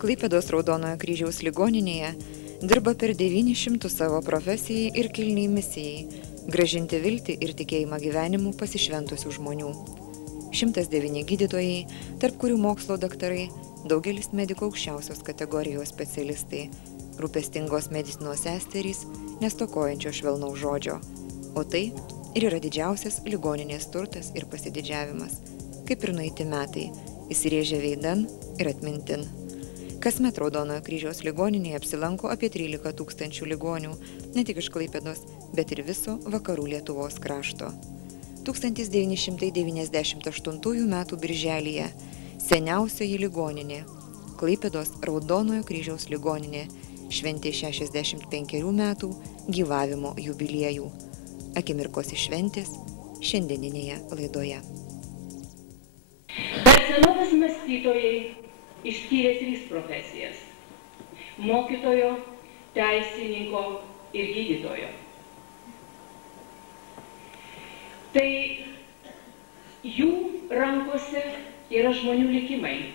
Klaipėdos Raudonojo kryžiaus ligoninėje dirba per 900 savo profesijai ir kilniai misijai – grąžinti viltį ir tikėjimą gyvenimu pasišventusių žmonių. 109 gydytojai, tarp kurių mokslo daktarai, daugelis medikų aukščiausios kategorijos specialistai, rūpestingos medicinos seserys, nestokojančio švelnaus žodžio. O tai ir yra didžiausias ligoninės turtas ir pasididžiavimas. Kaip ir nueiti metai, įsirėžia veidan ir atmintin. Kasmet Raudonojo kryžiaus ligoninėje apsilanko apie 13 000 ligonių, ne tik iš Klaipėdos, bet ir viso vakarų Lietuvos krašto. 1998 metų birželyje seniausioji ligoninė, Klaipėdos Raudonojo kryžiaus ligoninė, šventė 65 metų gyvavimo jubiliejų. Akimirkos iš šventės šiandieninėje laidoje. Senovės mąstytojai išskyrė 3 profesijas – mokytojo, teisininko ir gydytojo. Tai jų rankose yra žmonių likimai,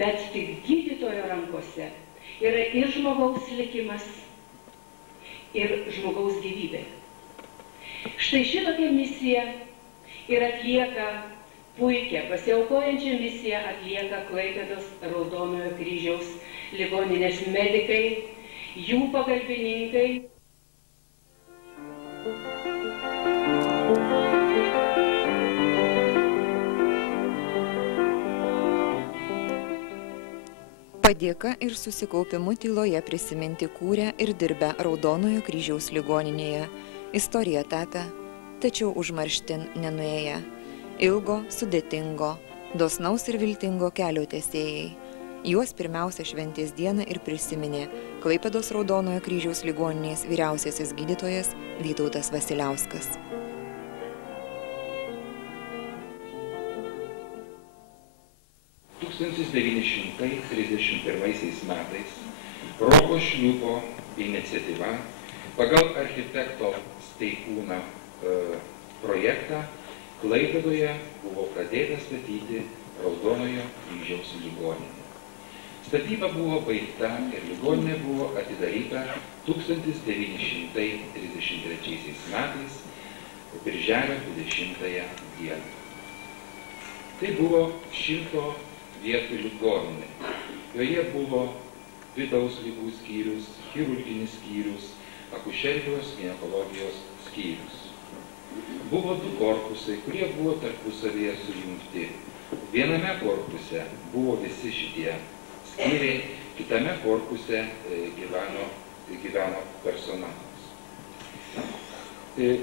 bet tik gydytojo rankose yra ir žmogaus likimas, ir žmogaus gyvybė. Štai šitokia misija ir atlieka puikia, pasiaukojančią misiją atlieka Klaipėdos Raudonojo kryžiaus ligoninės medikai, jų pagalbininkai. Padėka ir susikaupimu tyloje prisiminti kūrę ir dirbę Raudonojo kryžiaus ligoninėje, istorija tapę, tačiau užmarštin nenuėję. Ilgo, sudėtingo, dosnaus ir viltingo kelio tęsėjai. Juos pirmiausia šventės dieną ir prisiminė Klaipėdos Raudonojo kryžiaus ligoninės vyriausiasis gydytojas Vytautas Vasiliauskas. – 1931 metais Roko Šliūpo iniciatyva pagal architekto Steikūną projektą Klaipėdoje buvo pradėta statyti Raudonojo kryžiaus ligoninė. Statyba buvo baigta ir ligoninė buvo atidaryta 1933 metais, birželio 20 dieną. Tai buvo 100 vietų ligoninė. Joje buvo vidaus ligų skyrius, chirurginis skyrius, akušerijos, ginekologijos skyrius. Buvo 2 korpusai, kurie buvo tarpusavyje sujungti. Viename korpuse buvo visi šitie skyriai, kitame korpuse gyveno personalas.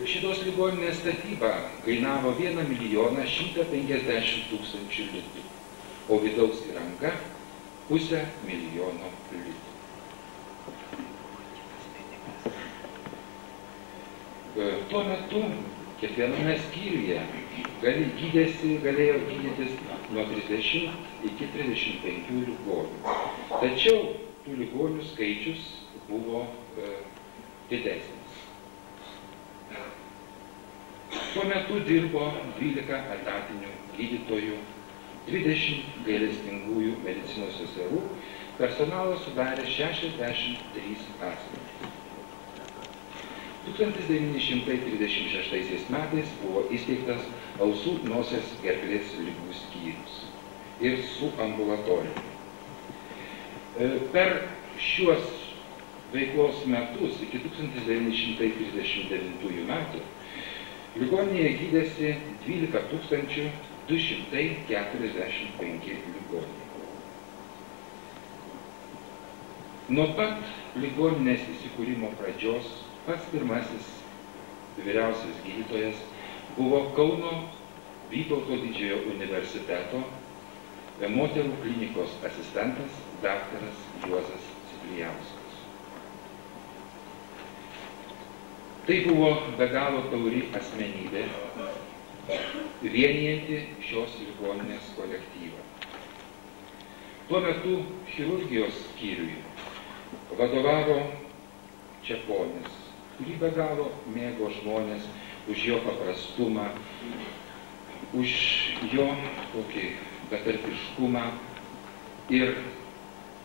Šitos ligoninės statyba kainavo 1 150 000 litų, o vidaus įranga 500 000 litų. Tuo metu kiekviename skyriuje galėjo gydytis nuo 30 iki 35 ligonių. Tačiau tų ligonių skaičius buvo didesnis. Tuo metu dirbo 12 etatinių gydytojų, 20 gailestingųjų medicinos seserų, personalas sudarė 63 asmenys. 1936 metais buvo įsteigtas ausų, nosies, gerklės ligų skyrius ir su ambulatorija. Per šiuos veiklos metus iki 1939 metų ligoninėje gydėsi 12 245 ligoniai. Nuo pat ligoninės įsikūrimo pradžios pats pirmasis vyriausias gydytojas buvo Kauno Vytauto didžiojo universiteto moterų klinikos asistentas daktaras Juozas Ciplijauskas. Tai buvo be galo tauri asmenybė, vienijanti šios ligoninės kolektyvą. Tuo metu chirurgijos skyriui vadovavo Čeponis, kurį be galo mėgo žmonės už jo paprastumą, už jo tokį betarpiškumą ir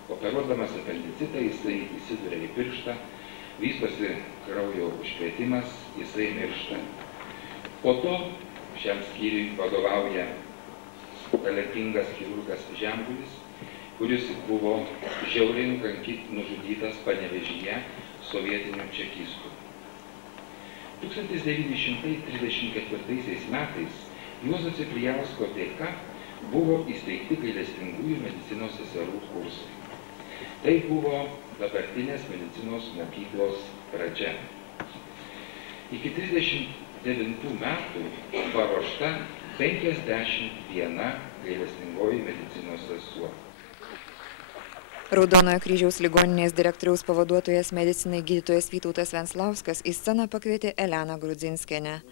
Operuodamas apendicitą jisai įsiduria į pirštą, vystosi kraujo užkrėtimas, jisai miršta. Po to šiam skyriui vadovauja talentingas chirurgas Žemgulis, kuris buvo žiauriai nužudytas Panevėžyje sovietinių čekistų. 1934 metais Juozo Ciplijausko dėka buvo įsteigti gailestingųjų medicinos seserų kursai. Tai buvo dabartinės medicinos mokyklos pradžia. Iki 1939 metų paruošta 51 gailestingoji medicinos sesuo. Raudonojo kryžiaus ligoninės direktoriaus pavaduotojas medicinai gydytojas Vytautas Venslauskas į sceną pakvietė Eleną Grudzinskienę.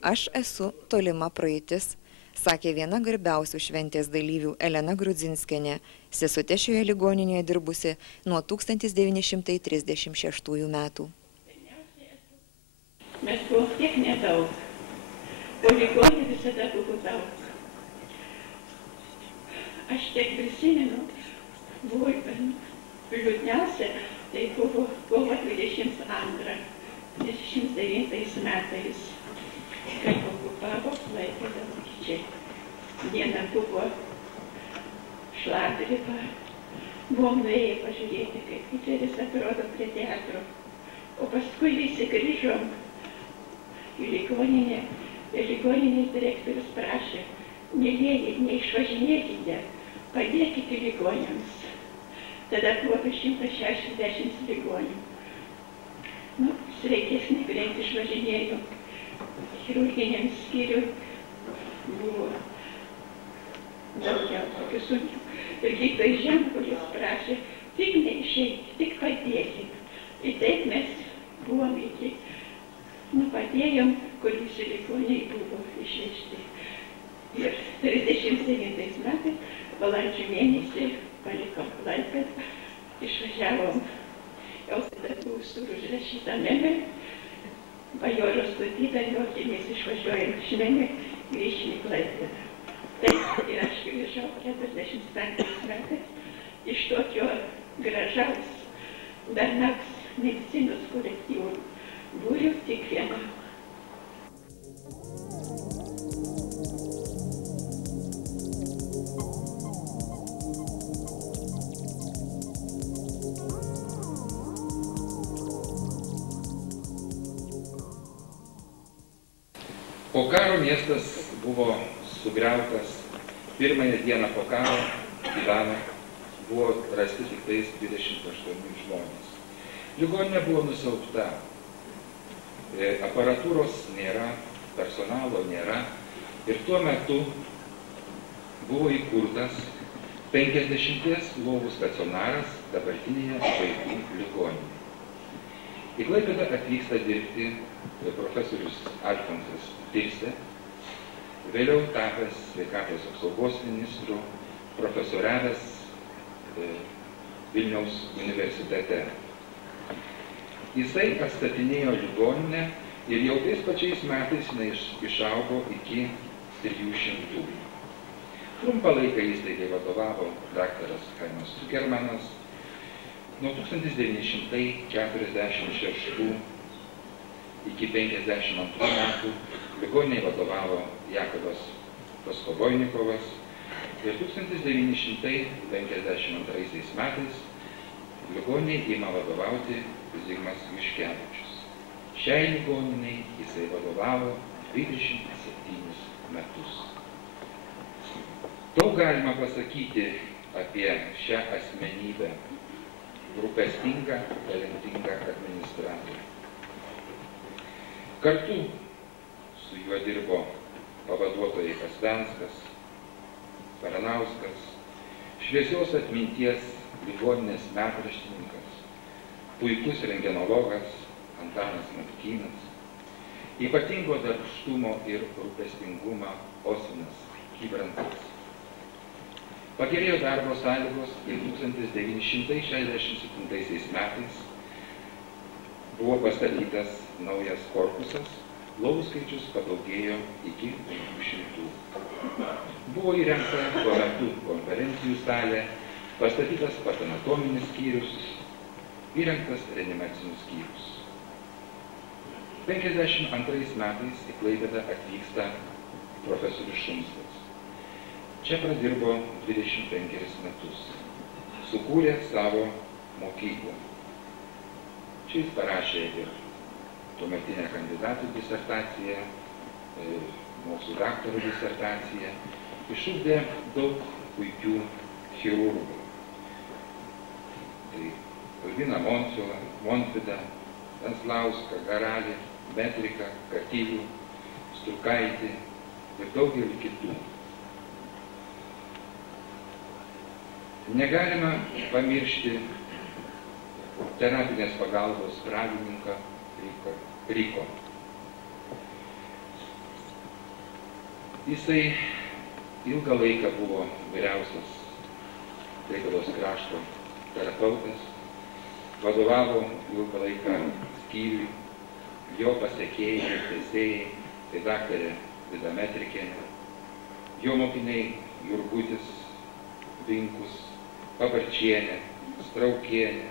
Aš esu tolima praeitis, sakė viena garbiausių šventės dalyvių Elena Grudzinskienė, sesutė šioje ligoninėje dirbusi nuo 1936 metų. Mes buvom tiek nedaug, o ligonė visada buvo daug. Aš tiek prisimenu, buvo liūdniausia, tai buvo kovo 22-29 metais, kai okupavo Klaipėdą vokiečiai. Dieną buvo šlapdriba, buvom nuėję pažiūrėti, kaip Hitleris atrodo prie teatro, o paskui visi grįžom į ligoninę ir ligoninės direktorius prašė, mielieji, neišvažinėkite, padėkite ligoniams. Tada buvo apie 160 ligonių. Sveikesnį greit išvažinėjo. Chirurginiam skyriui buvo daugiau tokių sunkių. Ir gydytojas Žemgulis prašė, tik neišeikit, tik padėkit. Ir taip mes buvom iki, padėjom, kur visi ligoniai buvo išvežti. Ir 39 metais, balandžio mėnesį, palikom Klaipėdą, išvažiavom. Jau tada buvo užrašyta Memė, bajoro statyta, jokimės išvažiuojam iš Memė, grįžim į Klaipėdą. Taip, ir aš grįžau 45 metais iš tokio gražaus, darnaus medicinos kolektyvų būrių tik viena. Po karo miestas buvo sugriautas. Pirmąją dieną po karo buvo rasti tik tais 28 žmonės. Ligoninė buvo nusiaubta. Aparatūros nėra, personalo nėra. Ir tuo metu buvo įkurtas 50 lovų stacionaras dabartinėje vaikų ligoninėje. Į Klaipėdą atvyksta dirbti profesorius Alfonsas Tirsė, vėliau tapęs sveikatos apsaugos ministru, profesoriavęs Vilniaus universitete. Jisai atstatinėjo ligoninę ir jau tais pačiais metais jinai išaugo iki 300. Trumpą laiką įstaigai vadovavo daktaras Chaimas Cukermanas. Nuo 1946 iki 1952 metų ligoniniai vadovavo Jakovas Paskovoinikovas ir 1952 metais ligoniniai ima vadovauti Zigmas Juškevičius. Šiai ligoniniai jisai vadovavo 27 metus. Daug galima pasakyti apie šią asmenybę, rūpestingą, talentingą administratorių. Kartu su juo dirbo pavaduotojai Kasvenskas, Baranauskas, šviesios atminties ligoninės metraštininkas, puikus rengenologas Antanas Martynas, ypatingo darbštumo ir rūpestingumo Osinas Kybrantas. Pagerėjo darbo sąlygos ir 1967 metais buvo pastatytas naujas korpusas, lovų skaičius padaugėjo iki 500. Buvo įrengta tuo metu konferencijų salė, pastatytas patanatominis skyrius, įrengtas reanimacinis skyrius. 52 metais į Klaipėdą atvyksta profesorius Šumskas. Čia pradirbo 25 metus. Sukūrė savo mokyklą. Čia jis parašė ir tuometinę kandidatų disertaciją, mokslų daktaro disertaciją. Išugdė daug puikių chirurgų. Tai Albiną Montvilą, Montvydą, Venslauską, Garalį, Metriką, Katylių, Strukaitį ir daugelį kitų. Negalima pamiršti terapinės pagalbos pradininką Ryko. Jisai ilgą laiką buvo vyriausias Klaipėdos krašto terapeutas, vadovavo ilgą laiką skyriui, jo pasekėjai ir tęsėjai, tai daktarė Vida Metrikienė, jo mokiniai Jurgutis, Vinkus, Pabarčienė, Straukienė,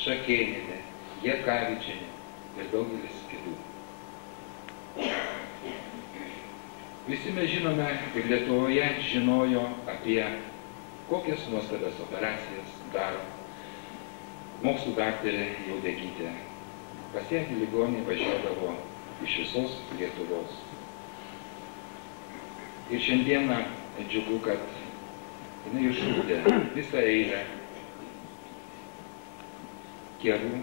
Šakėnienė, Jekavičienė ir daugelis kitų. Visi mes žinome ir Lietuvoje žinojo apie kokias nuostabias operacijas daro mokslų daktarė Jaudegytė. Pas ją į ligoninę važiuodavo iš visos Lietuvos. Ir šiandieną džiugu, kad jinai išugdė visą eilę gerų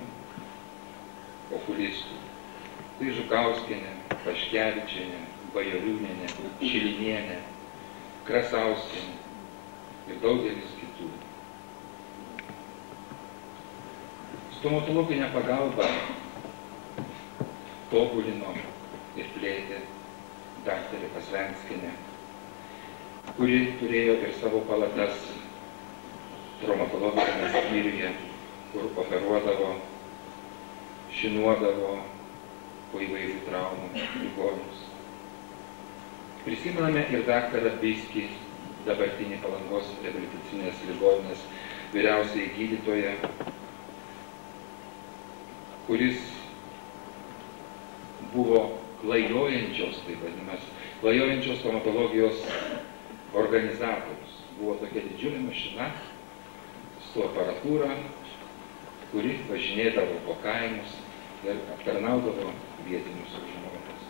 okulistų. Tai Žukauskienė, Paškevičienė, Bajoriūnienė, Šilinienė, Krasauskienė ir daugelis kitų. Stomatologinę pagalbą tobulino ir plėtė daktarė Pasvenskienė, kuri turėjo ir savo palatas traumatologijos skyriuje, kur operuodavo, šinuodavo po įvairių traumų ligonius. Prisimename ir daktarą Biskį, dabartinį Palangos reabilitacinės ligoninės vyriausiąjį gydytoją, kuris buvo klajojančios, taip vadinamas, klajojančios stomatologijos organizatorius. Buvo tokia didžiulė mašina su aparatūra, kuri važinėdavo po kaimus ir aptarnaudavo vietinius žmones.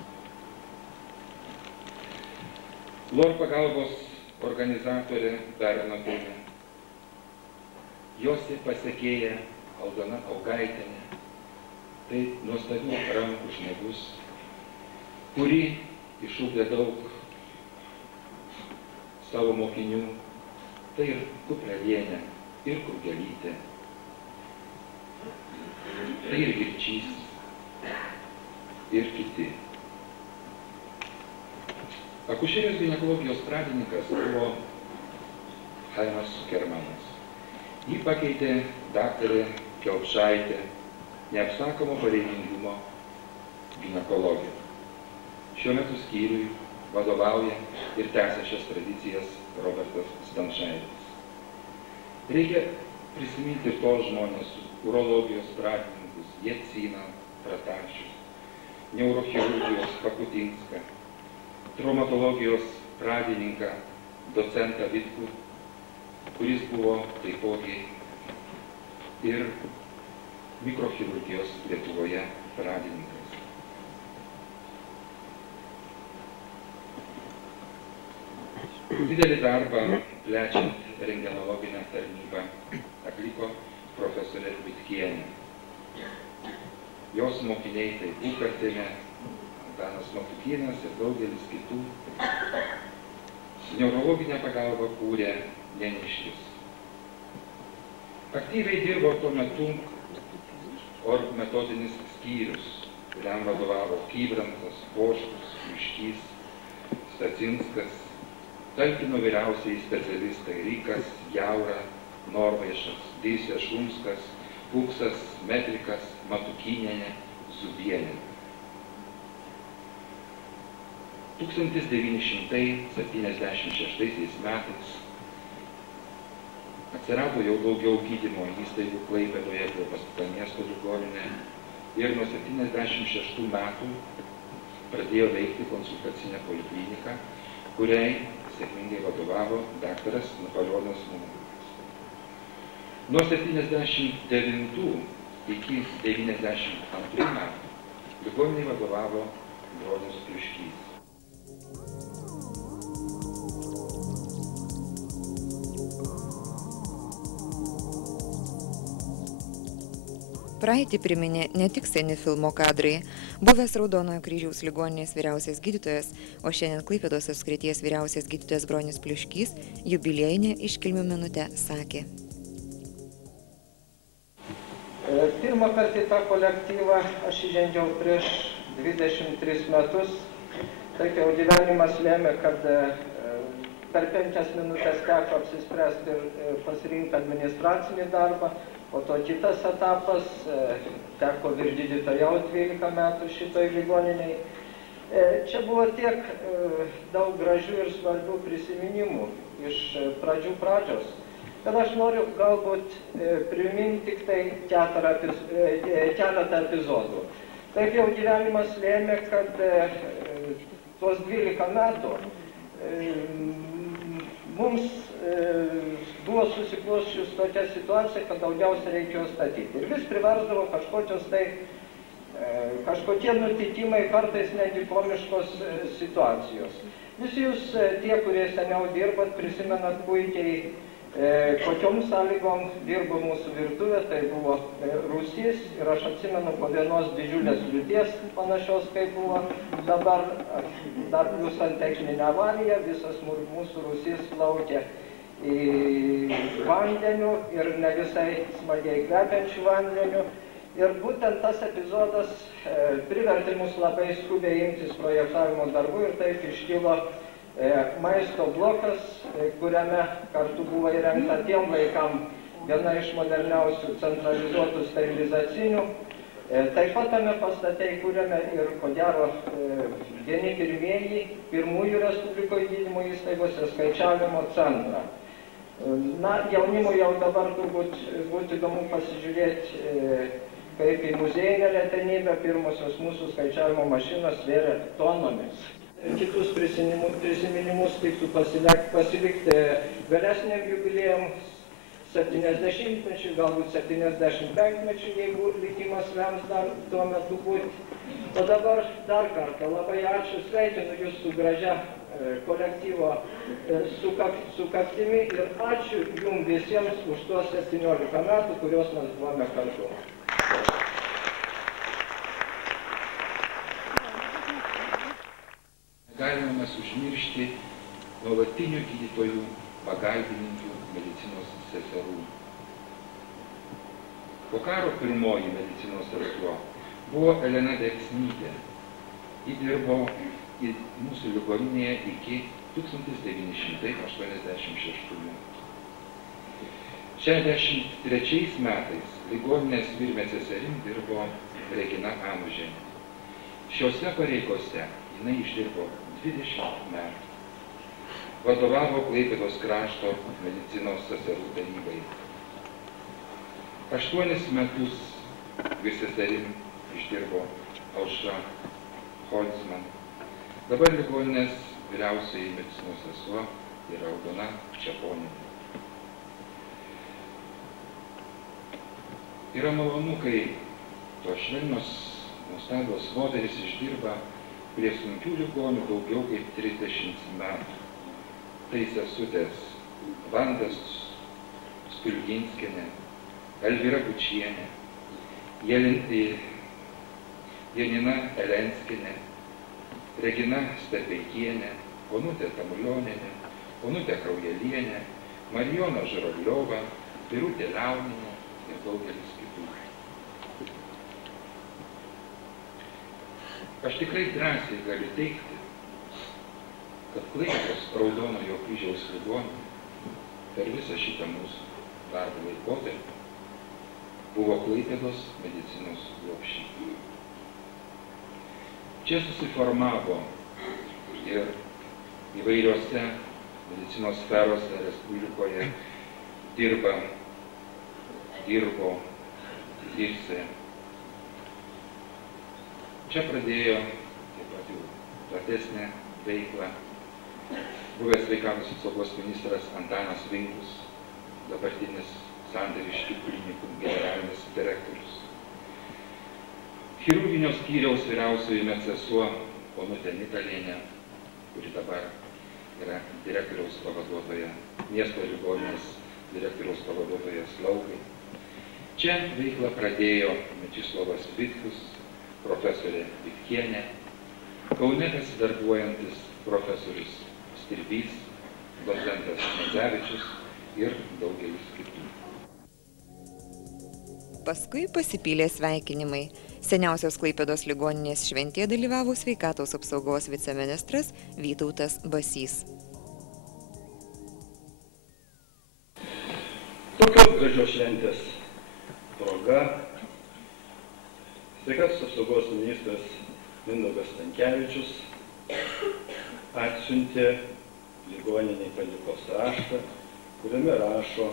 LOR pagalbos organizatorė Bernatūnė, jos pasekėja Aldona Augaitienė, tai nuostabių rankų žmogus, kuri išugdė daug savo mokinių, tai ir Kuprelienė, ir Krugelytė, tai ir Girčys, ir kiti. Akušerijos ginekologijos pradininkas buvo Chaimas Kermanas. Jį pakeitė daktarė Kelpšaitė, neapsakomo pareigingumo ginekologė. Šiuo metu skyriui vadovauja ir tęsia šias tradicijas Robertas Stančaitis. Reikia prisiminti ir tos žmonės, urologijos pradininkus, Jeciną Pratašių, neurochirurgijos Pakutinską, traumatologijos pradininką docentą Vitkų, kuris buvo taipogi ir mikrochirurgijos Lietuvoje pradininkas. Didelį darbą plečiant rentgenologinę tarnybą atliko profesorė Vitkienė. Jos mokiniai tai Bukartienė, Antanas Matukynas ir daugelis kitų. Neurologinę pagalbą kūrė Neniškis. Aktyviai dirbo tuo metu metodinis skyrius, kuriam vadovavo Kybrantas, Poškus, Miškys, Stacinskas, talkino vyriausiai specialistai Rykas, Jaura, Norvaišas, Dysė Šumskas, Puksas, Metrikas, Matukynienė, Zubienė. 1976 metais Atsirado jau daugiau gydymo įstaigų Klaipėdoje, buvo pastatyta miesto ligoninė ir nuo 76 metų pradėjo veikti konsultacinė poliklinika, kuriai sėkmingai vadovavo daktaras Napoleonas Mundukas. Nuo 79 iki 92 metų ligoniniai vadovavo bronius Pliuškys. Praeitį priminė ne tik seni filmo kadrai. Buvęs Raudonojo kryžiaus ligoninės vyriausias gydytojas, o šiandien Klaipėdos apskrities vyriausias gydytojas Bronius Pliuškys jubiliejinę iškilmių minutę sakė. Pirmą kartą į tą kolektyvą aš įžengiau prieš 23 metus. Taip jau gyvenimas lėmė, kad per 5 minutės teko apsispręsti ir pasirinkti administracinį darbą. Po to kitas etapas, teko viršgydytojauti 12 metų šitoj ligoniniai. Čia buvo tiek daug gražių ir svarbių prisiminimų iš pradžios, kad aš noriu galbūt priminti tik tai keletą epizodų. Taip jau gyvenimas lėmė, kad tuos 12 metų mums buvo susiklosčius tokia situacija, kad daugiausia reikėjo statyti. Ir vis priversdavo kažkokie nutikimai, kartais netgi komiškos situacijos. Visi jūs, tie, kurie seniau dirbat, prisimenat puikiai, kokiom sąlygom dirbo mūsų virtuvė, tai buvo rūsys. Ir aš atsimenu po vienos didžiulės liūties panašios, kaip buvo dabar, dar plius santechninė avarija, visas mūsų rūsys plaukė į vandeniu ir ne visai smagiai kvepiančių vandeniu. Ir būtent tas epizodas privertė mus labai skubiai imtis projektavimo darbų ir taip iškilo maisto blokas, kuriame kartu buvo įrengta tiem laikam viena iš moderniausių centralizuotų sterilizacinių. Taip pat tame pastate įkūrėme ir, ko gero, vieni pirmųjų Respublikoje gydymo įstaigose skaičiavimo centrą. Na, jaunimui jau dabar turbūt būtų įdomu pasižiūrėti, kaip į muziejinę retenybę pirmosios mūsų skaičiavimo mašinos svėrė tonomis. Kitus prisiminimus tiktų pasilikti vėlesniam jubiliejam, 70-mečiui, galbūt 75-mečiui, jeigu likimas lems dar tuo metu būti. O dabar dar kartą labai ačiū, sveikinu Jūs su gražia kolektyvo sukaktimi ir ačiū Jums visiems už tuos 17 metų, kuriuos mes buvome kartu. Galime mes užmiršti nuolatinių gydytojų, pagalbininkų, medicinos seserų. Po karo pirmoji medicinos sesuo buvo Elena Deksnytė. Ji dirbo mūsų ligoninėje iki 1986 metų. 63 metais ligoninės vyrmedseserim dirbo Regina Anužienė. Šiose pareigose jinai išdirbo 20 metų. Vadovavo Klaipėdos krašto medicinos seserų tarybai. 8 metus vyrseserim išdirbo Aušra Holzman. Dabar ligoninės vyriausioji medicinos sesuo yra Aldona Čeponienė. Yra malonu, kai tos švelnios, nuostabios moterys išdirba prie sunkių ligonių daugiau kaip 30 metų. Tai sesutės Vanda Stulginskienė, Elvyra Bučienė, Janina Elenskienė, Regina Stepeikienė, Onutė Tamulionienė, Onutė Kraujelienė, Marijona Žuravliova, Birutė Liauninė ir daugelis kitų. Aš tikrai drąsiai galiu teigti, kad Klaipėdos Raudonojo kryžiaus ligoninė per visą šitą mūsų darbo laikotarpį buvo Klaipėdos medicinos lopšys. Čia susiformavo ir įvairiose medicinos sferose Respublikoje dirbo, dirbsi. Čia pradėjo taip pat jau platesnę veiklą buvęs sveikatos apsaugos ministras Antanas Vinkus, dabartinis Santariškių klinikų generalinis direktorius. Chirurginio skyriaus vyriausioji medsesuo Onutė Mitalienė, kuri dabar yra direktoriaus pavaduotoja, miesto ligoninės direktoriaus pavaduotoja slaugai. Čia veiklą pradėjo Mečislovas Vitkus, profesorė Vitkienė, Kaune besidarbuojantis profesorius Stirbys, docentas Medzevičius ir daugelis kitų. Paskui pasipylė sveikinimai. Seniausios Klaipėdos ligoninės šventėje dalyvavo sveikatos apsaugos viceministras Vytautas Basys. Tokios gražios šventės proga sveikatos apsaugos ministras Mindaugas Stankevičius atsiuntė ligoniniai padėkos raštą, kuriame rašo,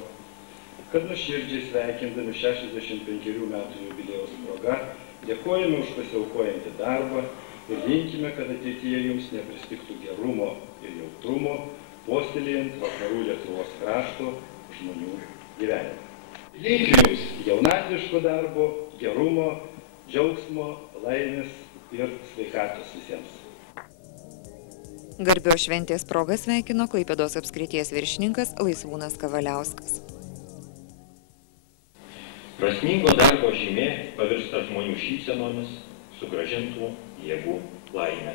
kad nuoširdžiai sveikindami 65 metų jubiliejaus proga dėkojame už pasiaukojantį darbą ir linkime, kad ateityje jums nepristigtų gerumo ir jautrumo, puoselėjant vakarų Lietuvos krašto žmonių gyvenimą. Linkiu jums jaunatviško darbo, gerumo, džiaugsmo, laimės ir sveikatos visiems. Garbios šventės proga sveikino Klaipėdos apskrities viršininkas Laisvūnas Kavaliauskas. Prasmingo darbo žymė pavirsta žmonių šypsenomis, sugrąžintų jėgų laimę.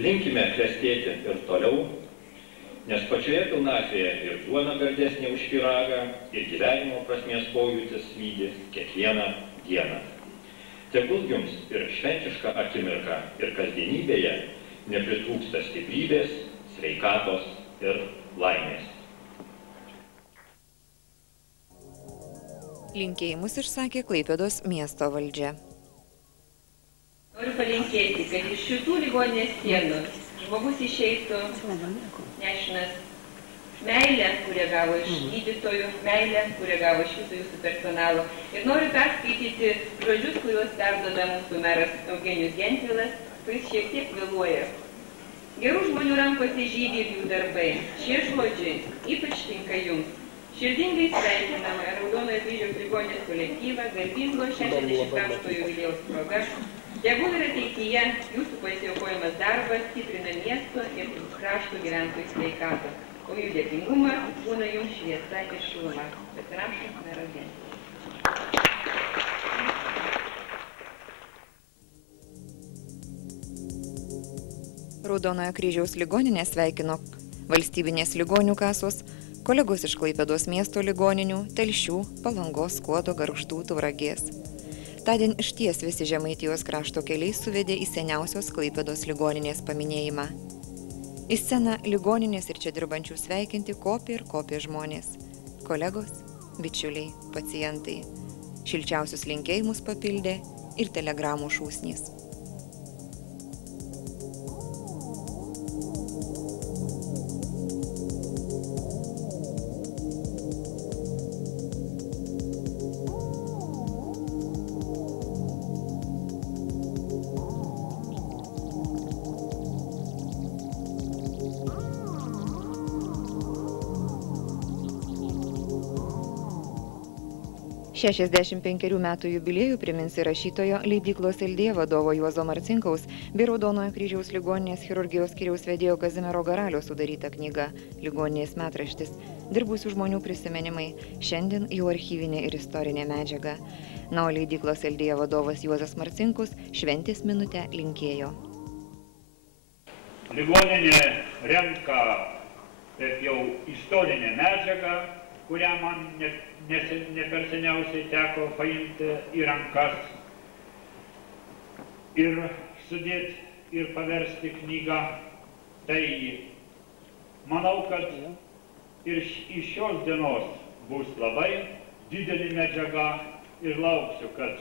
Linkime klestėti ir toliau, nes pačioje pilnatvėje ir duona gardesnė už pyragą, ir gyvenimo prasmės pojūtis lydi kiekvieną dieną. Tegul jums ir šventiška akimirka ir kasdienybėje nepritrūksta stiprybės, sveikatos ir laimės. Linkėjimus išsakė Klaipėdos miesto valdžia. Noriu palinkėti, kad iš šitų ligoninės sienų žmogus išeitų nešinas meilę, kurią gavo iš gydytojų, meilę, kurią gavo iš visų jūsų personalo. Ir noriu perskaityti žodžius, kuriuos perduoda mūsų meras Eugenijus Gentvilas, kuris šiek tiek vėluoja. Gerų žmonių rankose žydi ir jų darbai. Šie žodžiai ypač tinka jums. Širdingai sveikiname Raudonojo Kryžiaus ligoninės kolektyvą garbingo 65-ojo jubiliejaus proga. Tegul ir ateityje jūsų pasiaukojamas darbas stiprina miesto ir krašto gyventojų sveikatą, o jų dėkingumą būna jums šviesa ir šiluma. Pasirašo meras Gentvilas. Raudonojo Kryžiaus ligoninė sveikino valstybinės ligonių kasos, kolegos iš Klaipėdos miesto ligoninių, Telšių, Palangos, Skuodo, Gargždų, Tauragės. Tądien išties visi Žemaitijos krašto keliai suvedė į seniausios Klaipėdos ligoninės paminėjimą. Į sceną ligoninės ir čia dirbančių sveikinti kopė ir kopė žmonės. Kolegos, bičiuliai, pacientai. Šilčiausius linkėjimus papildė ir telegramų šūsnys. ...65 metų jubiliejų primins ir rašytojo leidyklos Eldėja vadovo Juozo Marcinkaus bei Raudonojo Kryžiaus ligoninės chirurgijos skyriaus vedėjo Kazimiero Garalio sudaryta knyga Ligoninės metraštis, dirbusių žmonių prisiminimai, šiandien jau archyvinė ir istorinė medžiaga. Na, o leidyklos Eldėja vadovas Juozas Marcinkus šventės minutę linkėjo. Ligoninė renka taip jau istorinę medžiagą, kurią man ne per seniausiai teko paimti į rankas ir sudėti ir paversti knygą. Tai manau, kad ir iš šios dienos bus labai didelė medžiaga ir lauksiu, kad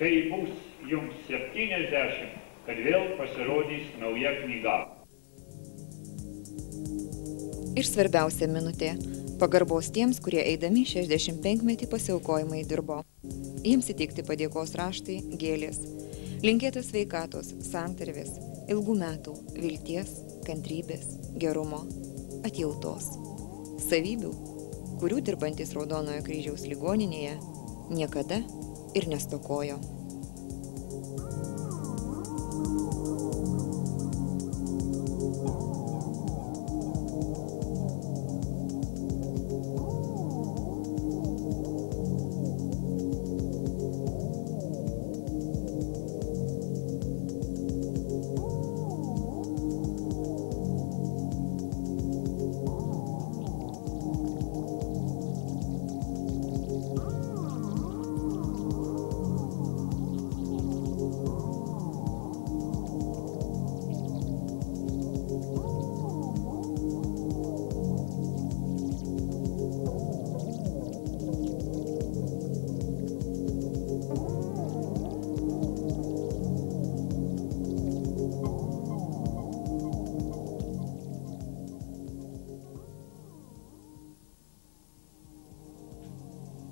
kai bus jums 70, kad vėl pasirodys nauja knyga. Ir svarbiausia minutė. Pagarbos tiems, kurie eidami 65-metį pasiaukojimai dirbo. Jiems įteikti padėkos raštai, gėlės. Linkėtas sveikatos, santarvės, ilgų metų, vilties, kantrybės, gerumo, atjautos. Savybių, kurių dirbantis Raudonojo kryžiaus ligoninėje niekada ir nestokojo.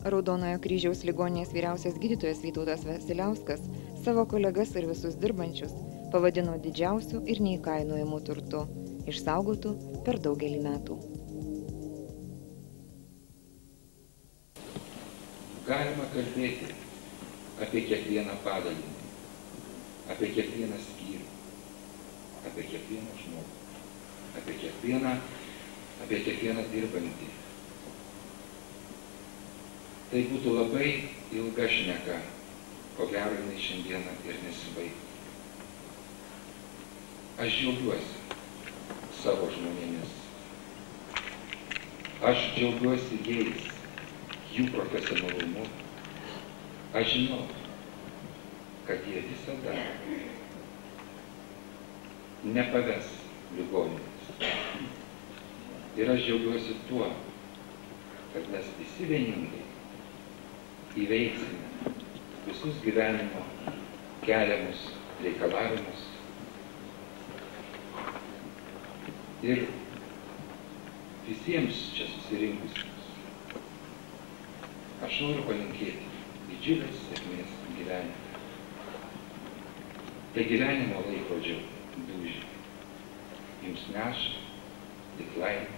Raudonojo kryžiaus ligoninės vyriausias gydytojas Vytautas Vasiliauskas savo kolegas ir visus dirbančius pavadino didžiausiu ir neįkainojamu turtu, išsaugotu per daugelį metų. Galima kalbėti apie kiekvieną padalinį, apie kiekvieną skyrių, apie kiekvieną žmogų, apie kiekvieną dirbantį. Tai būtų labai ilga šneka, ko gero jinai šiandieną ir nesibaigtų. Aš džiaugiuosi savo žmonėmis. Aš džiaugiuosi jais, jų profesionalumu. Aš žinau, kad jie visada nepaves ligoninės. Ir aš džiaugiuosi tuo, kad mes visi vieningai įveiksime visus gyvenimo keliamus reikalavimus ir visiems čia susirinkusiems aš noriu palinkėti didžiulės sėkmės gyvenime. Tai gyvenimo laikrodžio dūžiai jums neša tik laimę